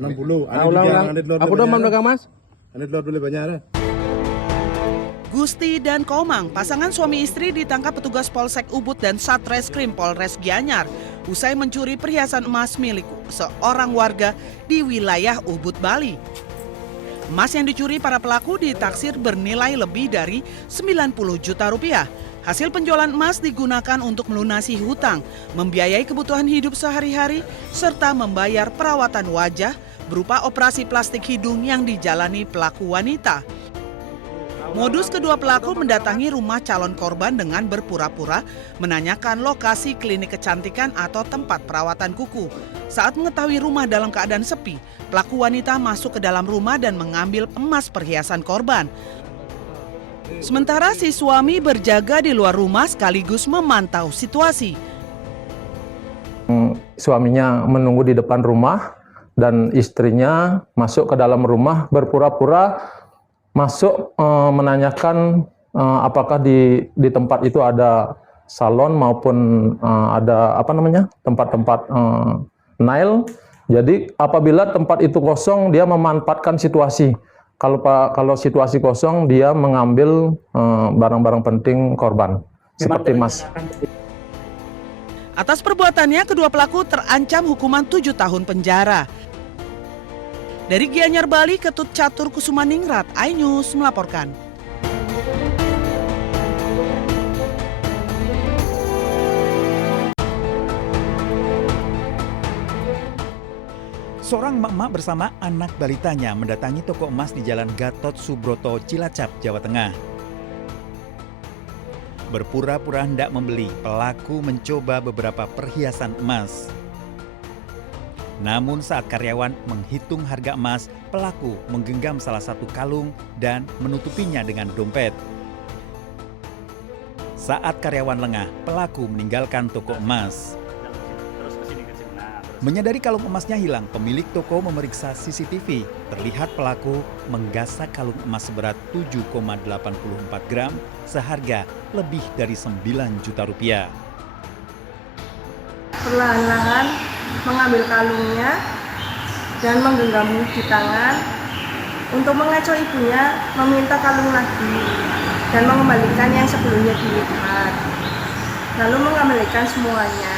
60. Ulang-ulang. Aku udah belakang Mas. Anit Lord boleh banyak. Gusti dan Komang, pasangan suami istri ditangkap petugas Polsek Ubud dan Satreskrim Polres Gianyar usai mencuri perhiasan emas milik seorang warga di wilayah Ubud, Bali. Emas yang dicuri para pelaku ditaksir bernilai lebih dari 90 juta rupiah. Hasil penjualan emas digunakan untuk melunasi hutang, membiayai kebutuhan hidup sehari-hari, serta membayar perawatan wajah berupa operasi plastik hidung yang dijalani pelaku wanita. Modus kedua pelaku mendatangi rumah calon korban dengan berpura-pura menanyakan lokasi klinik kecantikan atau tempat perawatan kuku. Saat mengetahui rumah dalam keadaan sepi, pelaku wanita masuk ke dalam rumah dan mengambil emas perhiasan korban. Sementara si suami berjaga di luar rumah sekaligus memantau situasi. Suaminya menunggu di depan rumah dan istrinya masuk ke dalam rumah berpura-pura masuk menanyakan apakah di tempat itu ada salon maupun ada tempat-tempat nail. Jadi apabila tempat itu kosong, dia memanfaatkan situasi. Kalau situasi kosong, dia mengambil barang-barang penting korban seperti emas. Atas perbuatannya, kedua pelaku terancam hukuman 7 tahun penjara. Dari Gianyar, Bali, Ketut Catur Kusumaningrat, iNews melaporkan. Seorang emak-emak bersama anak balitanya mendatangi toko emas di Jalan Gatot Subroto, Cilacap, Jawa Tengah. Berpura-pura hendak membeli, pelaku mencoba beberapa perhiasan emas. Namun saat karyawan menghitung harga emas, pelaku menggenggam salah satu kalung dan menutupinya dengan dompet. Saat karyawan lengah, pelaku meninggalkan toko emas. Menyadari kalung emasnya hilang, pemilik toko memeriksa CCTV. Terlihat pelaku menggasak kalung emas seberat 7,84 gram seharga lebih dari 9 juta rupiah. Perlahan-lahan mengambil kalungnya dan menggenggam di tangan untuk mengacu ibunya meminta kalung lagi dan mengembalikan yang sebelumnya dilipat, lalu mengembalikan semuanya.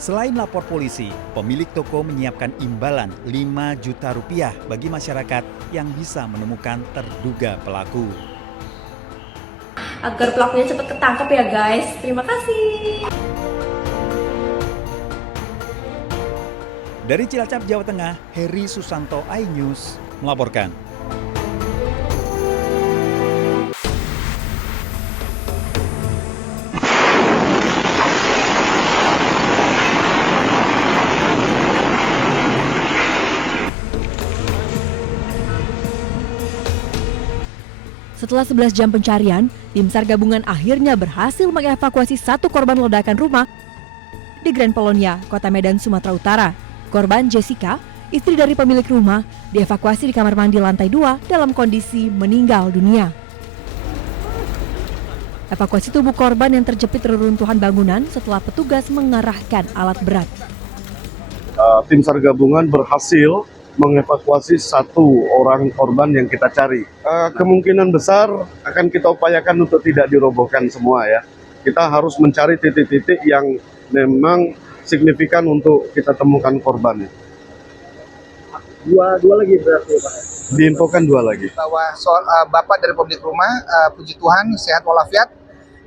Selain lapor polisi, pemilik toko menyiapkan imbalan 5 juta rupiah bagi masyarakat yang bisa menemukan terduga pelaku. Agar pelakunya cepat ketangkep ya guys. Terima kasih. Dari Cilacap, Jawa Tengah, Heri Susanto, iNews melaporkan. Setelah 11 jam pencarian, tim SAR gabungan akhirnya berhasil mengevakuasi satu korban ledakan rumah di Grand Polonia, Kota Medan, Sumatera Utara. Korban Jessica, istri dari pemilik rumah, dievakuasi di kamar mandi lantai 2 dalam kondisi meninggal dunia. Evakuasi tubuh korban yang terjepit reruntuhan bangunan setelah petugas mengerahkan alat berat. Tim SAR gabungan berhasil mengevakuasi satu orang korban yang kita cari. Kemungkinan besar akan kita upayakan untuk tidak dirobohkan semua ya. Kita harus mencari titik-titik yang memang signifikan untuk kita temukan korbannya. Dua lagi berarti Pak? Diinfokan 2 lagi. Bahwa soal Bapak dari pemilik rumah, puji Tuhan sehat walafiat.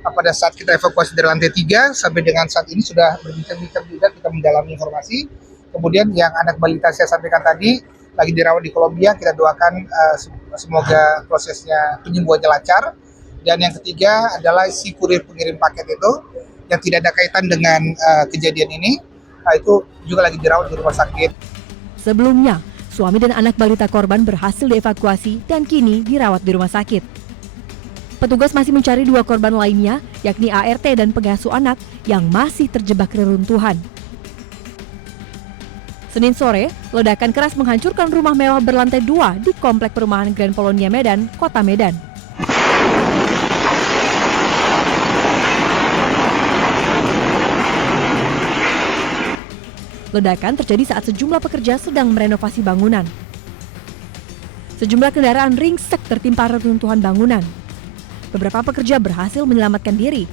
Pada saat kita evakuasi dari lantai 3 sampai dengan saat ini sudah berbincang-bincang juga, kita mendalami informasi. Kemudian yang anak balita saya sampaikan tadi lagi dirawat di Kolombia, kita doakan semoga prosesnya penyembuhannya lancar. Dan yang ketiga adalah si kurir pengirim paket itu yang tidak ada kaitan dengan kejadian ini, itu juga lagi dirawat di rumah sakit. Sebelumnya, suami dan anak balita korban berhasil dievakuasi dan kini dirawat di rumah sakit. Petugas masih mencari 2 korban lainnya, yakni ART dan pengasuh anak yang masih terjebak reruntuhan. Senin sore, ledakan keras menghancurkan rumah mewah berlantai 2 di Komplek Perumahan Grand Polonia Medan, Kota Medan. Ledakan terjadi saat sejumlah pekerja sedang merenovasi bangunan. Sejumlah kendaraan ringsek tertimpa reruntuhan bangunan. Beberapa pekerja berhasil menyelamatkan diri.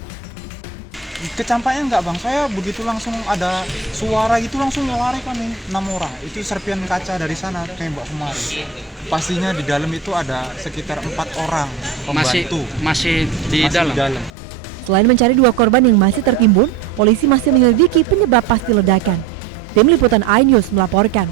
Kecampaknya enggak bang, saya begitu langsung ada suara itu langsung lari kami 6 orang. Itu serpian kaca dari sana tembak kemari. Pastinya di dalam itu ada sekitar 4 orang pembantu. Masih di dalam. Selain mencari 2 korban yang masih tertimbun, polisi masih menyelidiki penyebab pasti ledakan. Tim Liputan iNews melaporkan.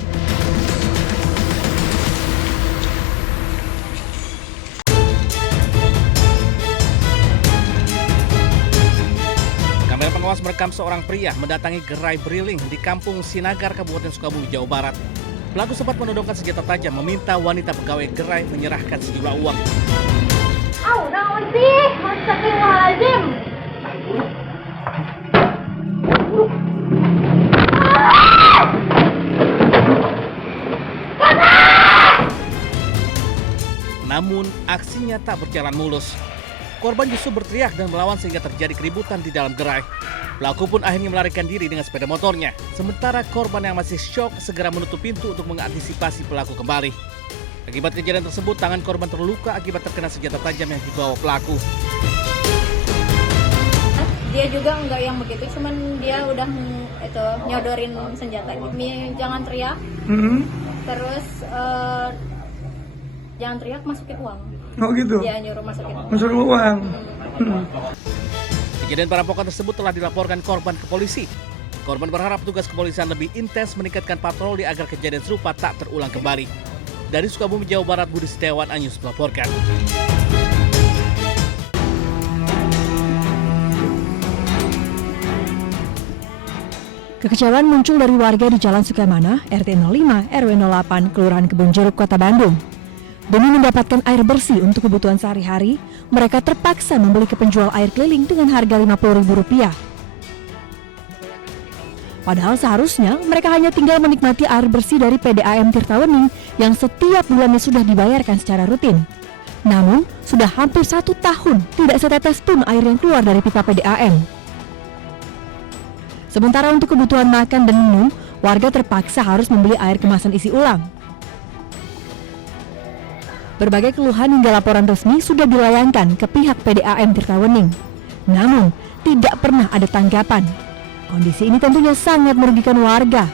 Kamera pengawas merekam seorang pria mendatangi gerai Briling di Kampung Sinagar, Kabupaten Sukabumi, Jawa Barat. Pelaku sempat menodongkan senjata tajam meminta wanita pegawai gerai menyerahkan sejumlah uang. Naon sih? Astagfirullahaladzim. Namun aksinya tak berjalan mulus. Korban justru berteriak dan melawan sehingga terjadi keributan di dalam gerai. Pelaku pun akhirnya melarikan diri dengan sepeda motornya. Sementara korban yang masih syok segera menutup pintu untuk mengantisipasi pelaku kembali. Akibat kejadian tersebut, tangan korban terluka akibat terkena senjata tajam yang dibawa pelaku. Dia juga enggak yang begitu, cuman dia udah nyodorin senjata gitu. Jangan teriak. Terus jangan teriak, masukin uang. Oh gitu. Dia nyuruh masukin uang. Masukin uang. Kejadian perampokan tersebut telah dilaporkan korban ke polisi. Korban berharap petugas kepolisian lebih intens meningkatkan patroli agar kejadian serupa tak terulang kembali. Dari Sukabumi, Jawa Barat, Budi Setiawan, iNews melaporkan. Kekecewaan muncul dari warga di Jalan Sukamana, RT 05, RW 08, Kelurahan Kebonjeruk, Kota Bandung. Demi mendapatkan air bersih untuk kebutuhan sehari-hari, mereka terpaksa membeli ke penjual air keliling dengan harga Rp50.000. Padahal seharusnya mereka hanya tinggal menikmati air bersih dari PDAM Tirtawening yang setiap bulannya sudah dibayarkan secara rutin. Namun, sudah hampir 1 tahun tidak setetes pun air yang keluar dari pipa PDAM. Sementara untuk kebutuhan makan dan minum, warga terpaksa harus membeli air kemasan isi ulang. Berbagai keluhan hingga laporan resmi sudah dilayangkan ke pihak PDAM Tirtawening. Namun, tidak pernah ada tanggapan. Kondisi ini tentunya sangat merugikan warga.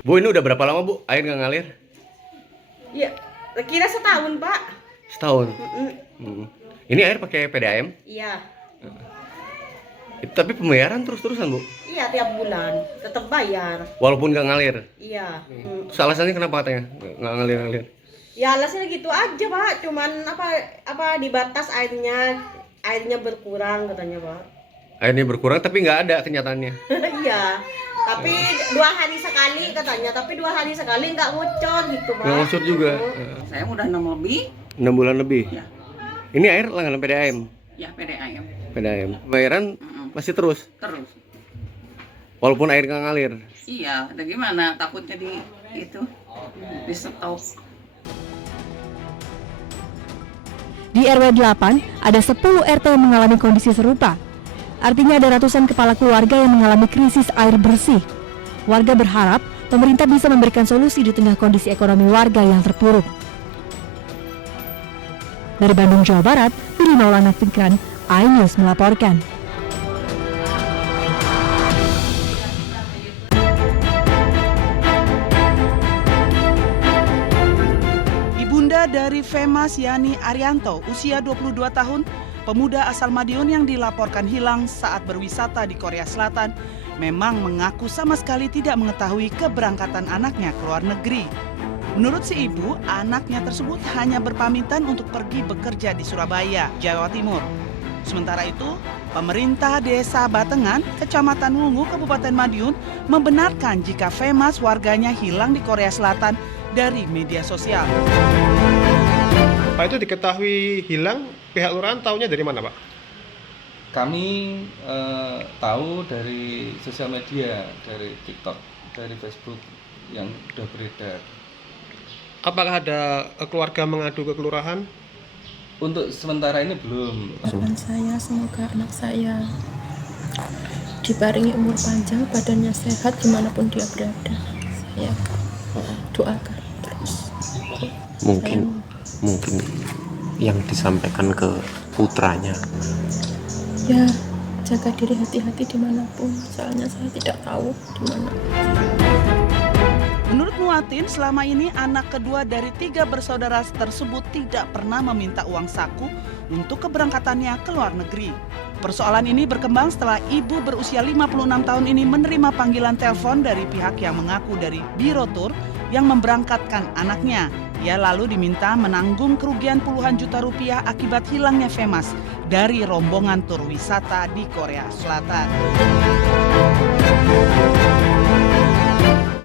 Bu, ini udah berapa lama Bu air nggak ngalir? Iya, kira setahun Pak. Setahun. Ini air pakai PDAM? Iya. Tapi pembayaran terus-terusan Bu? Iya, tiap bulan tetap bayar. Walaupun nggak ngalir? Iya. Terus alasannya kenapa katanya nggak ngalir-ngalir? Ya alasannya gitu aja Pak, cuman apa dibatas airnya berkurang katanya Pak. Airnya berkurang tapi nggak ada kenyataannya. Iya, tapi 2 hari sekali katanya, tapi 2 hari sekali nggak ngocor gitu Pak. Nggak ngocor juga? Saya udah 6 lebih. 6 bulan lebih? Ya. Ini air langganan PDAM? Ya, PDAM. PDAM. Pembayaran masih terus? Terus. Walaupun air nggak ngalir? Iya, ada gimana? Takutnya di stop. Di RW 8, ada 10 RT yang mengalami kondisi serupa. Artinya ada ratusan kepala keluarga yang mengalami krisis air bersih. Warga berharap pemerintah bisa memberikan solusi di tengah kondisi ekonomi warga yang terpuruk. Dari Bandung, Jawa Barat, Budi Maulana Fikran, iNews melaporkan. Ibunda dari Femas Yani Arianto, usia 22 tahun, pemuda asal Madiun yang dilaporkan hilang saat berwisata di Korea Selatan, memang mengaku sama sekali tidak mengetahui keberangkatan anaknya ke luar negeri. Menurut si ibu, anaknya tersebut hanya berpamitan untuk pergi bekerja di Surabaya, Jawa Timur. Sementara itu, pemerintah Desa Batengan, Kecamatan Wungu, Kabupaten Madiun, membenarkan jika Femas warganya hilang di Korea Selatan dari media sosial. Pak, itu diketahui hilang, pihak lurahan tahunya dari mana Pak? Kami tahu dari sosial media, dari TikTok, dari Facebook yang sudah beredar. Apakah ada keluarga mengadu ke kelurahan? Untuk sementara ini belum. Harapan saya semoga anak saya diparingi umur panjang, badannya sehat dimanapun dia berada. Saya doakan terus. Mungkin yang disampaikan ke putranya. Ya, jaga diri, hati-hati dimanapun. Soalnya saya tidak tahu di mana. Menurut Muatin, selama ini anak kedua dari 3 bersaudara tersebut tidak pernah meminta uang saku untuk keberangkatannya ke luar negeri. Persoalan ini berkembang setelah ibu berusia 56 tahun ini menerima panggilan telepon dari pihak yang mengaku dari Biro Tur yang memberangkatkan anaknya. Ia lalu diminta menanggung kerugian puluhan juta rupiah akibat hilangnya Femas dari rombongan tur wisata di Korea Selatan.